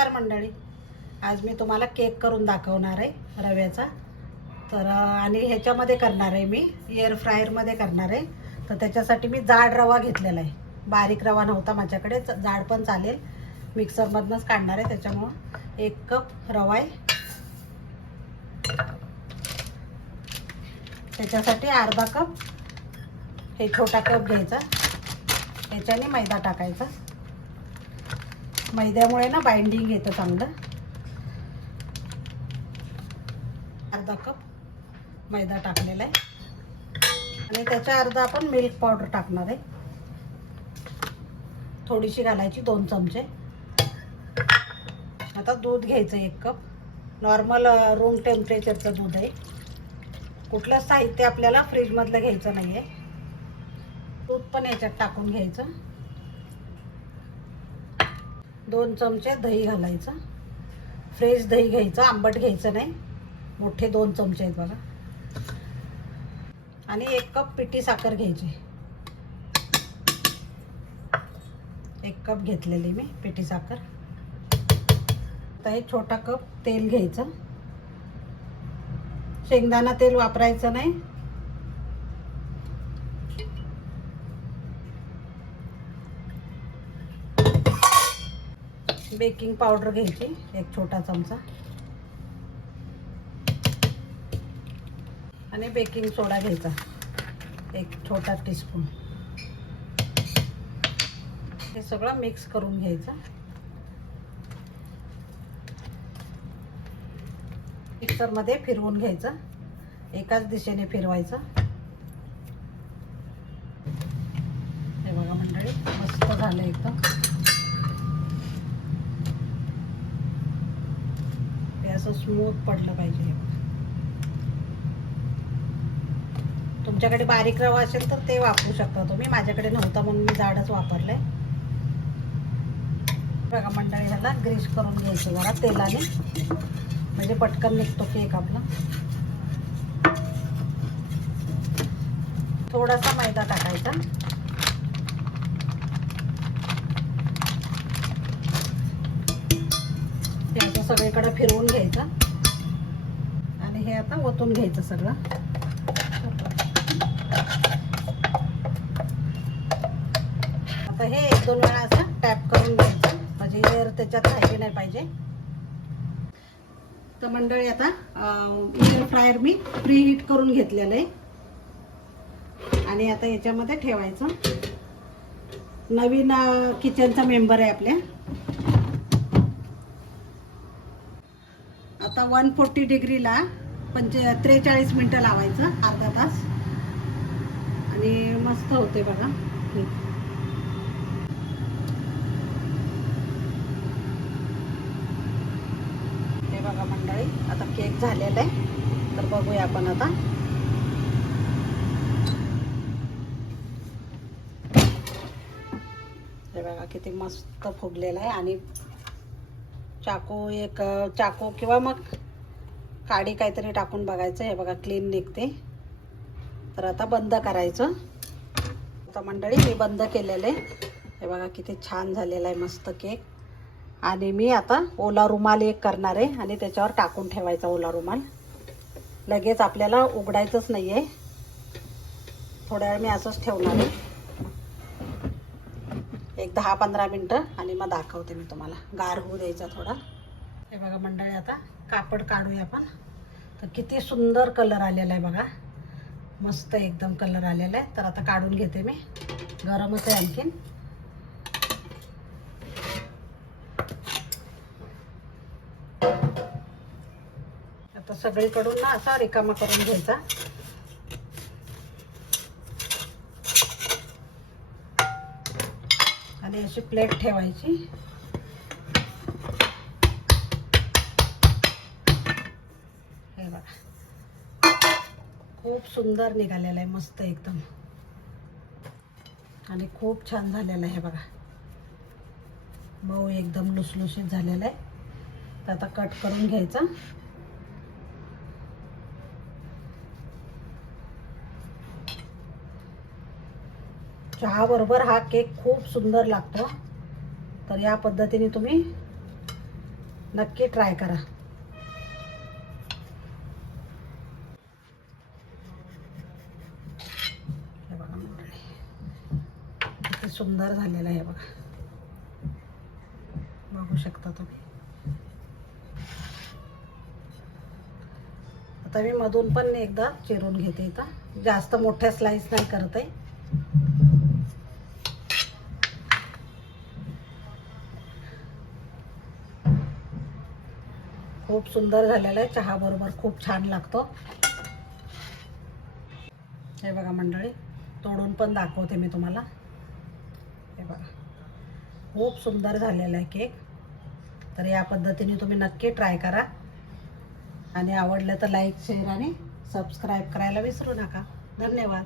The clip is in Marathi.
नमस्कार मंडळी. आज मी तुम्हाला केक करून दाखवणार आहे रव्याचा. तर आणि ह्याच्यामध्ये करणार आहे मी एअर फ्रायरमध्ये करणार आहे. तर त्याच्यासाठी मी जाड रवा घेतलेला आहे. बारीक रवा नव्हता माझ्याकडे जाड पण चालेल. मिक्सरमधनंच काढणार आहे त्याच्यामुळं एक कप रवा आहे. त्याच्यासाठी अर्धा कप हे छोटा कप घ्यायचा. याच्याने मैदा टाकायचा. मैद्यामुळे ना बाइंडिंग येतं चांगलं. अर्धा कप मैदा टाकलेला आहे. आणि त्याच्या अर्धा आपण मिल्क पावडर टाकणार आहे. थोडीशी घालायची दोन चमचे. आता दूध घ्यायचं एक कप नॉर्मल रूम टेम्परेचरचं दूध आहे. कुठलं साहित्य आपल्याला फ्रीजमधलं घ्यायचं नाही आहे दूध पण याच्यात टाकून घ्यायचं. दोन चमचे दही घालायचं. फ्रेश दही घ्यायचं आंबट घ्यायचं नाही. मोठे दोन चमचे आहेत बघा. आणि एक कप पिठी साखर घ्यायची. एक कप घेतलेली मी पिठी साखर. आता एक छोटा कप तेल घ्यायचं. शेंगदाणा तेल वापरायचं नाही. बेकिंग पावडर घ्यायची एक छोटा चमचा. आणि बेकिंग सोडा घ्यायचा एक छोटा टीस्पून हे सगळं मिक्स करून घ्यायचं. मिक्सरमध्ये फिरवून घ्यायचं एकाच दिशेने फिरवायचं. हे बघा मंडळी मस्त झालं एकदम हे असं स्मूथ पडलं पाहिजे. तुमच्याकडे बारीक रवा असेल तर ते वापरू शकता तुम्ही. माझ्याकडे नव्हता म्हणून मी जाडच वापरलंय. बघा मंडळी ह्याला ग्रीस करून घ्यायचं जरा तेलाने. म्हणजे पटकन निघतो केक आपला. थोडासा मैदा टाकायचा हे आता सगळीकडे फिरवून घ्यायचं. आणि हे आता ओतून घ्यायचं सगळं. आता हे एक दोन वेळा असं टॅप करून घ्यायचं. म्हणजे एअर त्याच्यात राहिली नाही पाहिजे. तर मंडळी आता एअर फ्रायर मी प्री हीट करून घेतलेलं आहे. आणि आता याच्यामध्ये ठेवायचं. नवीन किचनचा मेंबर आहे आपल्या. आता वन फोर्टी डिग्रीला पंचे त्रेचाळीस मिनटं लावायचं अर्धा तास. आणि मस्त होते बघा. हे. हे बघा मंडळी आता केक झालेला आहे. तर बघूया आपण आता. हे बघा किती मस्त फुगलेला आहे आणि चाकू एक चाकू किंवा मग काडी काहीतरी टाकून बघायचं. हे बघा क्लीन निघते. तर आता बंद करायचं. आता मंडळी मी बंद केलेलं आहे. हे बघा किती छान झालेला आहे मस्त केक. आणि मी आता ओला रुमाल एक करणार आहे आणि त्याच्यावर टाकून ठेवायचा ओला रुमाल. लगेच आपल्याला उघडायचंच नाही आहे थोड्या वेळ मी असंच ठेवणार आहे. एक दहा पंधरा मिनटं आणि मग दाखवते मी तुम्हाला. गार होऊ द्यायचा थोडा. हे बघा मंडळी आता कापड काढूया आपण. तर किती सुंदर कलर आलेला आहे बघा. मस्त एकदम कलर आलेला आहे. तर आता काढून घेते मी. गरमच आहे आणखीन. आता सगळीकडून ना असा रिकामा करून घ्यायचा. आणि अशी प्लेट ठेवायची. हे बघा. खूप सुंदर निघालेलं आहे मस्त एकदम. आणि खूप छान झालेलं आहे हे बघा. मऊ एकदम लुसलुशीत झालेलं आहे. तर आता कट करून घ्यायचा. चहा बरोबर हा केक खूप सुंदर लागतो. तर या पद्धतीने तुम्ही नक्की ट्राय करा. किती सुंदर झालेलं आहे बघा. बघू शकता तुम्ही. आता मी मधून पण एकदा चिरून घेते इथं. जास्त मोठ्या स्लाइस नाही करत आहे. खूप सुंदर झालेला आहे. चहाबरोबर खूप छान लागतो. हे बघा मंडळी तोडून पण दाखवते मी तुम्हाला. हे बघा खूप सुंदर झालेला आहे केक. तर या पद्धतीने तुम्ही नक्की ट्राय करा. आणि आवडलं तर लाईक शेअर आणि सबस्क्राईब करायला विसरू नका. धन्यवाद.